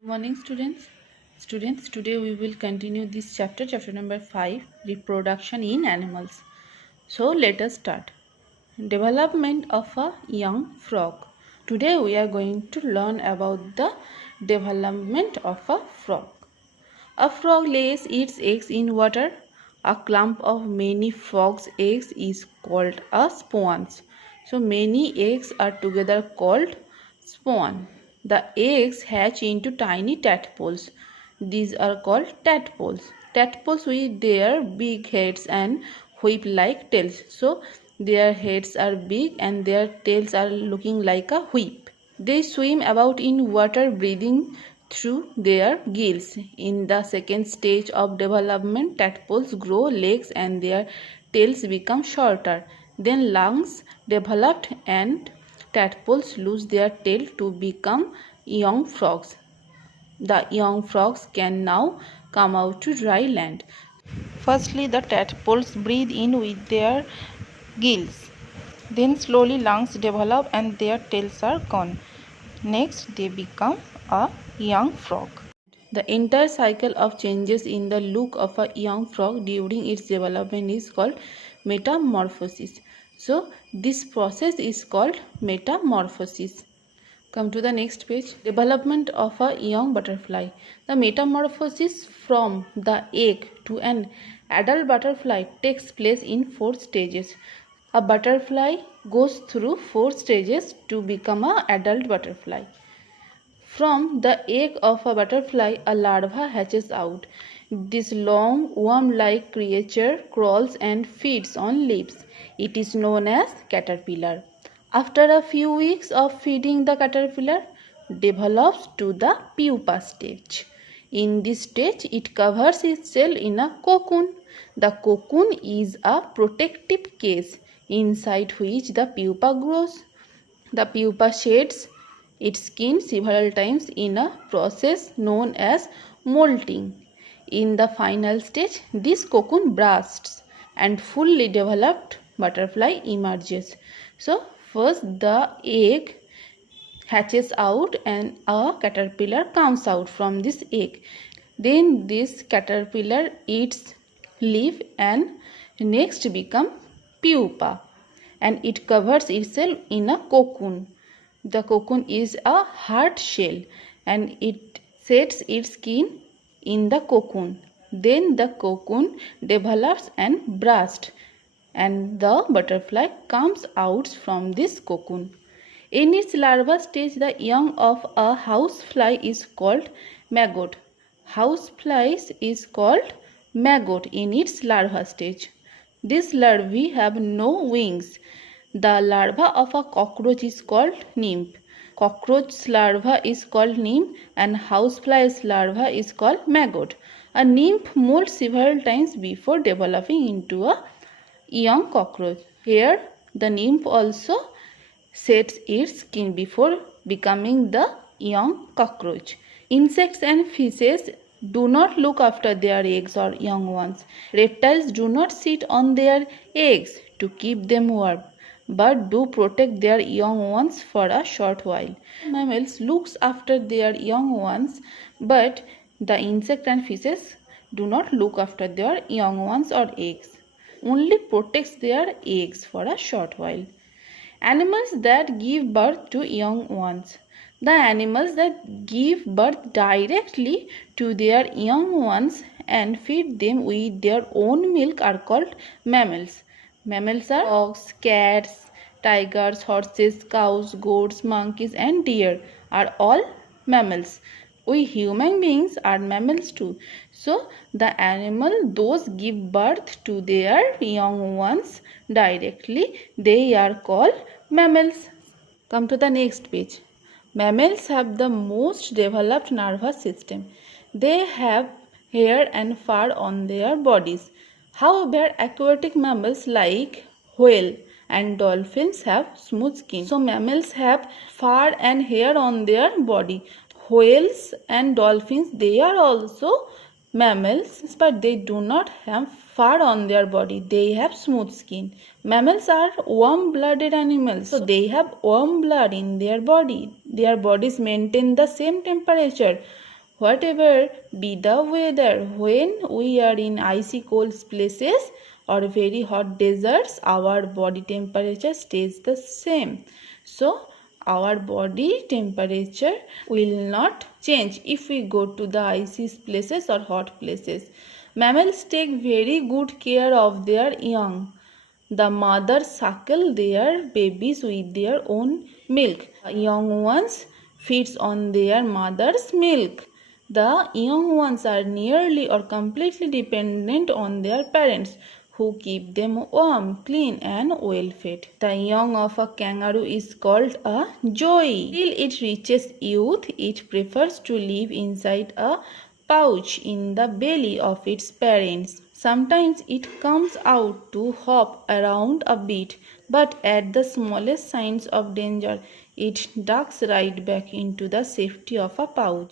Good morning, students. Today we will continue this chapter number 5, reproduction in animals. So, let us start. Development of a young frog. Today we are going to learn about the development of a frog. A frog lays its eggs in water. A clump of many frogs' eggs is called a spawns. So many eggs are together called spawn. The eggs hatch into tiny tadpoles. These are called tadpoles. Tadpoles with their big heads and whip-like tails. So their heads are big and their tails are looking like a whip. They swim about in water, breathing through their gills. In the second stage of development, tadpoles grow legs and their tails become shorter. Then lungs developed and tadpoles lose their tail to become young frogs. The young frogs can now come out to dry land. Firstly, the tadpoles breathe in with their gills. Then slowly lungs develop and their tails are gone. Next, they become a young frog. The entire cycle of changes in the look of a young frog during its development is called metamorphosis. So, this process is called metamorphosis. Come to the next page. Development of a young butterfly. The metamorphosis from the egg to an adult butterfly takes place in 4 stages. A butterfly goes through 4 stages to become an adult butterfly. From the egg of a butterfly, a larva hatches out. This long, worm-like creature crawls and feeds on leaves. It is known as caterpillar. After a few weeks of feeding, the caterpillar develops to the pupa stage. In this stage, it covers its shell in a cocoon. The cocoon is a protective case inside which the pupa grows. The pupa sheds its skin several times in a process known as molting. In the final stage, this cocoon bursts and fully developed butterfly emerges. So, first the egg hatches out and a caterpillar comes out from this egg. Then this caterpillar eats leaf and next become pupa and it covers itself in a cocoon. The cocoon is a hard shell and it sets its skin in the cocoon. Then the cocoon develops and bursts and the butterfly comes out from this cocoon. In its larva stage, the young of a housefly is called maggot. Houseflies is called maggot in its larva stage. These larvae have no wings. The larva of a cockroach is called nymph. Cockroach's larva is called nymph and housefly's larva is called maggot. A nymph molts several times before developing into a young cockroach. Here, the nymph also sets its skin before becoming the young cockroach. Insects and fishes do not look after their eggs or young ones. Reptiles do not sit on their eggs to keep them warm, but do protect their young ones for a short while. Mammals looks after their young ones, but the insect and fishes do not look after their young ones or eggs. Only protects their eggs for a short while. Animals that give birth to young ones. The animals that give birth directly to their young ones and feed them with their own milk are called mammals. Mammals are dogs, cats, tigers, horses, cows, goats, monkeys and deer are all mammals. We human beings are mammals too. So the animal those give birth to their young ones directly, they are called mammals. Come to the next page. Mammals have the most developed nervous system. They have hair and fur on their bodies. However, aquatic mammals like whale and dolphins have smooth skin. So mammals have fur and hair on their body. Whales and dolphins, they are also mammals, but they do not have fur on their body. They have smooth skin. Mammals are warm-blooded animals, so they have warm blood in their body. Their bodies maintain the same temperature Whatever be the weather, when we are in icy cold places or very hot deserts, our body temperature stays the same. So, our body temperature will not change if we go to the icy places or hot places. Mammals take very good care of their young. The mothers suckle their babies with their own milk. The young ones feeds on their mother's milk. The young ones are nearly or completely dependent on their parents, who keep them warm, clean and well fed. The young of a kangaroo is called a joey. Till it reaches youth, it prefers to live inside a pouch in the belly of its parents. Sometimes it comes out to hop around a bit, but at the smallest signs of danger, it ducks right back into the safety of a pouch.